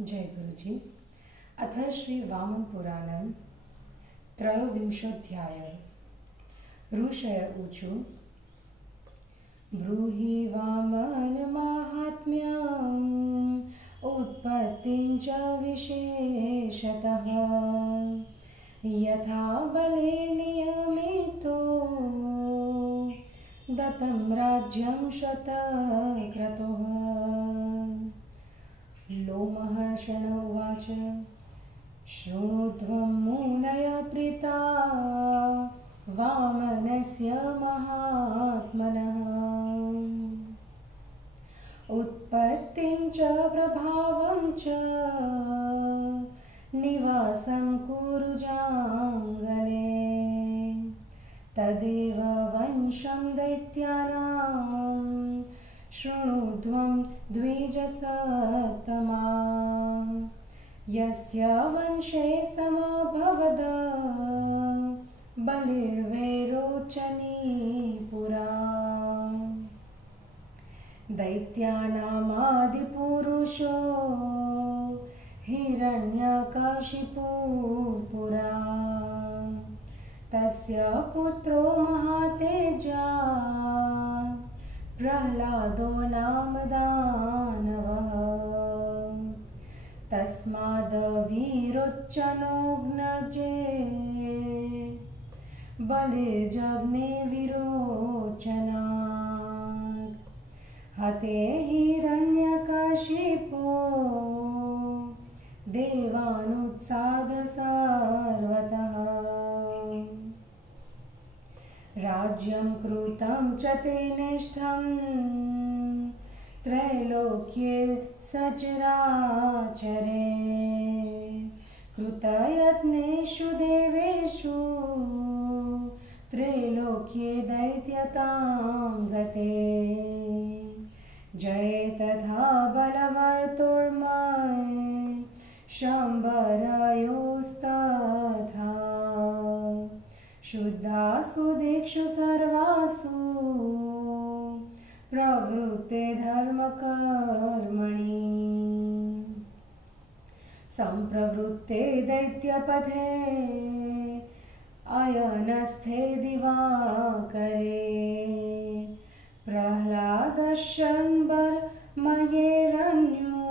जय गुरुजी। अथ श्री वामन पुराणं त्रयोविंशोऽध्यायः। ऋषय ऊचु ब्रूहि वामन माहात्म्यम् उत्पत्तिं च विशेषतः यथा बले नियमितो दत्तं राज्यं शतक्रतुः। लोमहर्षण उवाच शृणुध्वं मुनय प्रीता वामनस्य महात्मनः उत्पत्तिं च प्रभावं च निवासं कुरुजाङ्गले तदेव वंशं दैत्यानां शृणुध्वं द्विजसत्तमा यस्य वंशे समभवद बलिर्वैरोचनी पुरा दैत्यानामादिपुरुषो हिरण्यकशिपु पुरा तस्य पुत्रो महातेजा प्रह्लादो नाम दानवः तस्माद्वीरोचनोऽग्नजे बलिर्जग्ने विरोचनात् हते हिरण्यकशिपो देवानुत्साद सर्वतः राज्यं कृतं च तेनेष्ठं त्रैलोक्ये सचराचरे कृतयत्नेषु देवेषु त्रैलोक्ये दैत्यतां गते जये तथा बलवर्तुर्मय शम्बरयोस्तथा शुद्धासु दिक्षु सर्वासु प्रवृत्ते धर्मकर्मणि सम्प्रवृत्ते दैत्यपथे अयनस्थे दिवाकरे प्रह्लादशन्बर्मयेरन्यो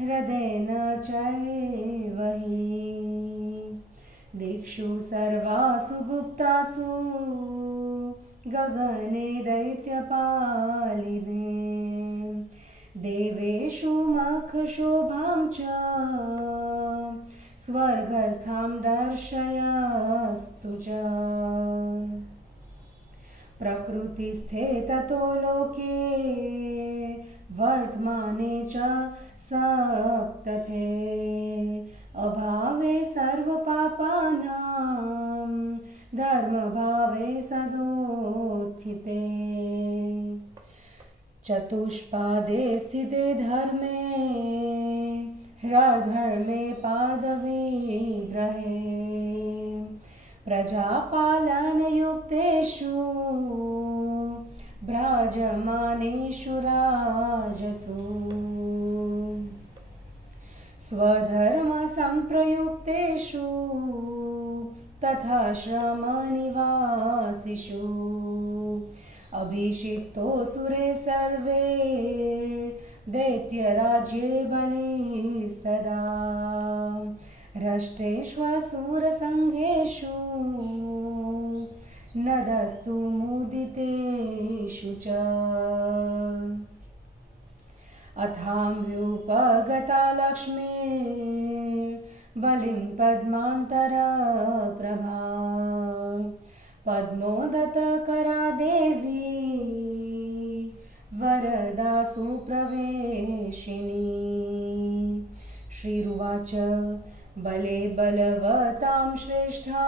हृदयेन चैव हि दिक्षु सर्वासु गुप्तासु गगने दैत्यपालिने देवेषु मखशोभां च स्वर्गस्थां दर्शयस्तु च प्रकृतिस्थे ततो लोके वर्तमाने च सप्तथे अभावे सर्वपापानां धर्मभावे सदोत्थिते चतुष्पादे स्थिते धर्मे ह्यधर्मे पादविग्रहे प्रजापालनयुक्तेषु भ्राजमानेषु राजसु स्वधर्मसम्प्रयुक्तेषु तथा श्रमनिवासिषु अभिषिक्तो सुरे सर्वे दैत्यराज्ये बले सदा हृष्टेष्वसुरसङ्घेषु नदस्तु मुदितेषु च अथाम्युपगता लक्ष्मीर् बलिं पद्मान्तरप्रभा पद्मोदतकरा देवी वरदा सुप्रवेशिनी श्रीरुवाच बले बलवतां श्रेष्ठा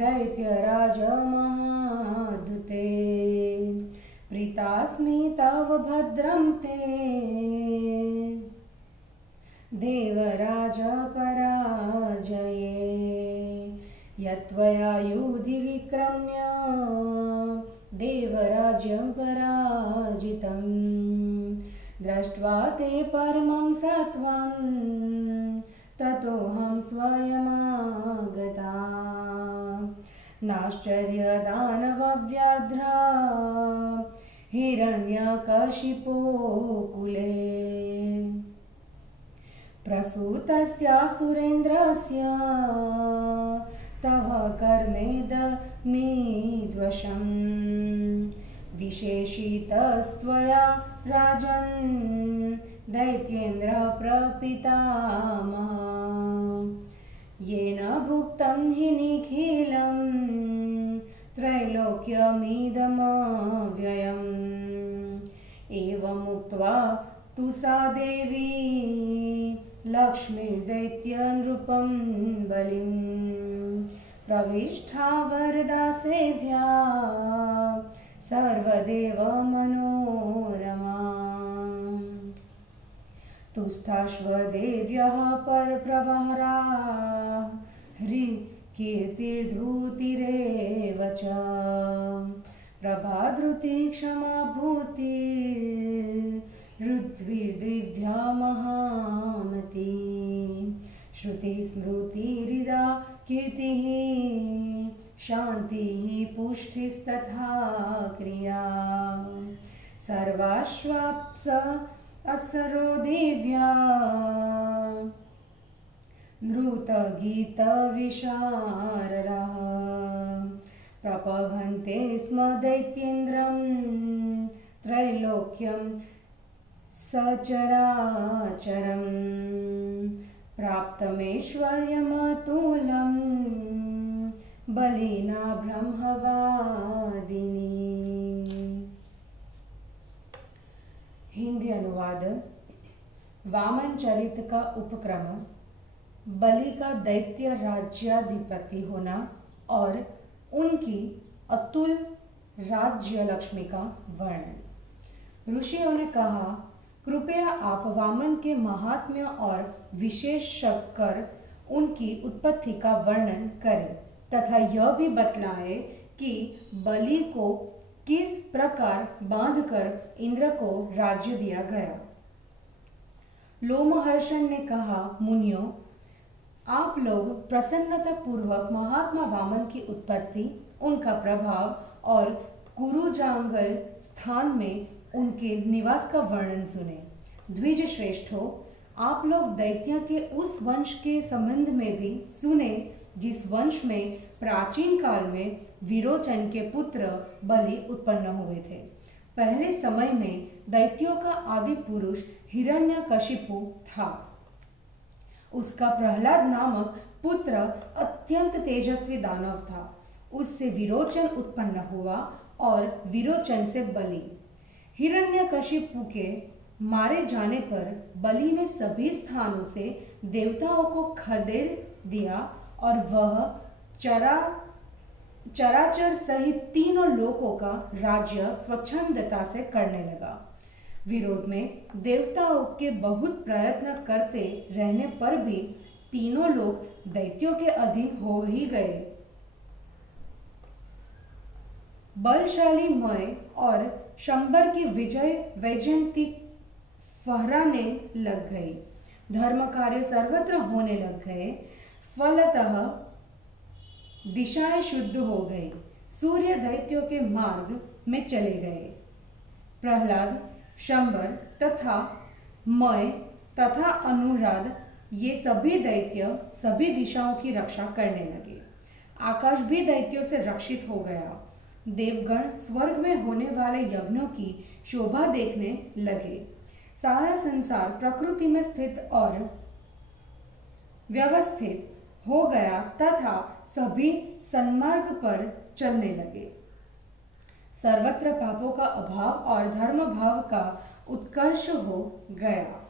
दैत्यराज महादुते प्रीतास्मि तव भद्रं ते देवराज पराजये यत्त्वया युधि विक्रम्य देवराज्यं पराजितं दृष्ट्वा ते परमं सत्वं ततोऽहं स्वयमागता नाश्चर्यदानवव्याघ्रा हिरण्यकशिपो कुले प्रसूतस्यासुरेन्द्रस्य तव कर्मेदमीद्वशम् विशेषितस्त्वया राजन् दैत्येन्द्र प्रपितामह येन भुक्तं हि निखिलं त्रैलोक्यमिदमव्ययम् एवमुक्त्वा तु सा देवी लक्ष्मीर्दैत्यनृपं बलिं प्रविष्टा वरदा सेव्या सर्वदेव मनोरमा तुष्टाश्वदेव्यः परप्रवहरा कीर्तिर्धूतिरेव च प्रभाद्रुति क्षमा भूतिर्ऋद्विर्दिव्या महामती श्रुतिस्मृतिरिदा कीर्तिः शान्तिः पुष्टिस्तथा क्रिया सर्वाश्वाप्स असरो देव्या नृतगीतविशारदः प्रपभन्ते स्म दैत्येन्द्रं त्रैलोक्यं सचराचरं प्राप्तमेश्वर्यमतुलं बलिना ब्रह्मवादिनी। हिंदी अनुवाद। वामन चरित्र का उपक्रम, बलि का दैत्य राज्याधिपति होना और उनकी अतुल राज्य लक्ष्मी का वर्णन। ऋषियों ने कहा, कृपया आप वामन के महात्म्य और विशेष कर उनकी उत्पत्ति का वर्णन करें तथा यह भी बतलाएं कि बलि को किस प्रकार बांधकर इंद्र को राज्य दिया गया। लोमहर्षण ने कहा, मुनियों, आप लोग प्रसन्नता पूर्वक महात्मा वामन की उत्पत्ति, उनका प्रभाव और कुरुजांगल स्थान में उनके निवास का वर्णन सुने। द्विज श्रेष्ठो, आप लोग दैत्य के उस वंश के संबंध में भी सुने जिस वंश में प्राचीन काल में विरोचन के पुत्र बलि उत्पन्न हुए थे। पहले समय में दैत्यों का आदि पुरुष हिरण्यकशिपु था। उसका प्रहलाद नामक पुत्र अत्यंत तेजस्वी दानव था। उससे विरोचन उत्पन्न हुआ और विरोचन से बलि। हिरण्यकशिपु के मारे जाने पर बलि ने सभी स्थानों से देवताओं को खदेड़ दिया और वह चराचर सहित तीनों लोकों का राज्य स्वच्छंदता से करने लगा। विरोध में देवताओं के बहुत प्रयत्न करते रहने पर भी तीनों लोग दैत्यों के अधीन हो ही गए। बलशाली मय और शंबर की विजय वैजयंती फहराने लग गई। धर्म कार्य सर्वत्र होने लग गए। फलतः दिशाएं शुद्ध हो गई। सूर्य दैत्यों के मार्ग में चले गए। प्रहलाद, शंबर तथा मय तथा अनुराध, ये सभी दैत्य सभी दिशाओं की रक्षा करने लगे। आकाश भी दैत्यों से रक्षित हो गया। देवगण स्वर्ग में होने वाले यज्ञों की शोभा देखने लगे। सारा संसार प्रकृति में स्थित और व्यवस्थित हो गया तथा सभी सन्मार्ग पर चलने लगे। सर्वत्र पापों का अभाव और धर्म भाव का उत्कर्ष हो गया।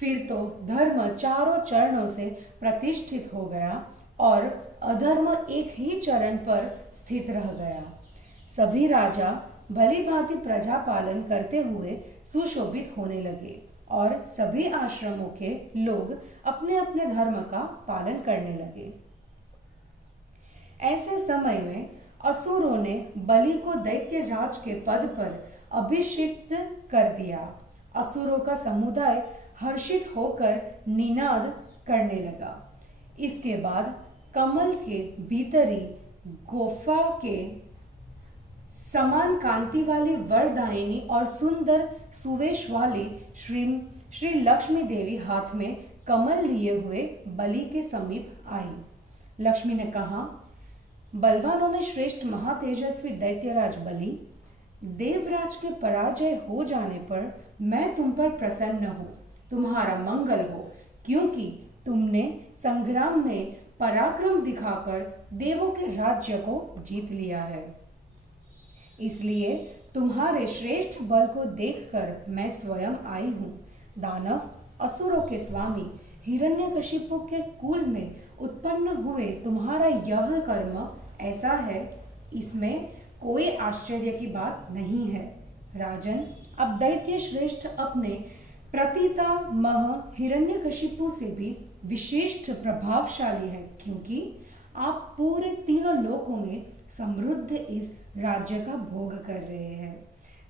फिर तो धर्म चारों चरणों से प्रतिष्ठित हो गया और अधर्म एक ही चरण पर स्थित रह गया। सभी राजा भली भांति प्रजा पालन करते हुए सुशोभित होने लगे और सभी आश्रमों के लोग अपने अपने धर्म का पालन करने लगे। ऐसे समय में असुरों ने बलि को दैत्य राज के पद पर अभिषिक्त कर दिया असुरों का समुदाय हर्षित होकर निनाद करने लगा। इसके बाद कमल के भीतरी गुफा के समान कांति वाली वरदायिनी और सुंदर सुवेश वाली श्री लक्ष्मी देवी हाथ में कमल लिए हुए बलि के समीप आई। लक्ष्मी ने कहा, बलवानों में श्रेष्ठ महातेजस्वी दैत्यराज बलि, देवराज के पराजय हो जाने पर मैं तुम पर प्रसन्न हूँ। तुम्हारा मंगल हो, क्योंकि तुमने संग्राम में पराक्रम दिखाकर देवों के राज्य को जीत लिया है। इसलिए तुम्हारे श्रेष्ठ बल को देखकर मैं स्वयं आई हूँ। दानव असुरों के स्वामी हिरण्यकशिपु के कुल में उत्पन्न हुए तुम्हारा यह कर्म ऐसा है, इसमें कोई आश्चर्य की बात नहीं है। राजन, अब दैत्य श्रेष्ठ अपने प्रतितामह हिरण्यकशिपु से भी विशिष्ट प्रभावशाली है, क्योंकि आप पूरे तीनों लोकों में समृद्ध इस राज्य का भोग कर रहे हैं।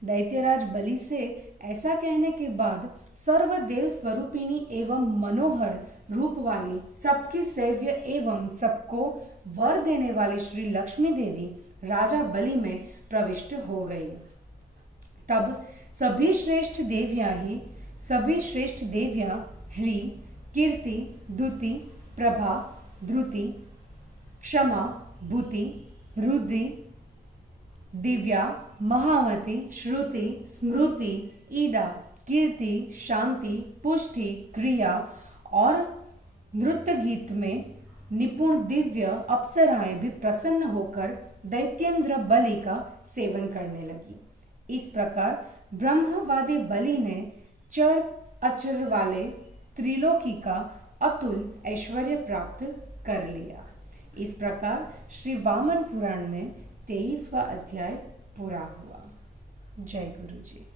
दैत्यराज बलि से ऐसा कहने के बाद सर्वदेव स्वरूपिणी एवं मनोहर रूप वाली, सबकी सेव्य एवं सबको वर देने वाली श्री लक्ष्मी देवी राजा बलि में प्रविष्ट हो गई। तब सभी श्रेष्ठ देवियां ह्री, कीर्ति, दुति, प्रभा, द्रुति, क्षमा, भूति, रुद्री, दिव्या, महावती, श्रुति, स्मृति, ईडा, कीर्ति, शांति, पुष्टि, क्रिया और नृत्य गीत में निपुण दिव्य अप्सराएं भी प्रसन्न होकर दैत्येंद्र बलि का सेवन करने लगी। इस प्रकार ब्रह्मवादी बलि ने चर अचर वाले त्रिलोकी का अतुल ऐश्वर्य प्राप्त कर लिया। इस प्रकार श्री वामन पुराण में 23वां अध्याय पूरा हुआ। जय गुरु जी।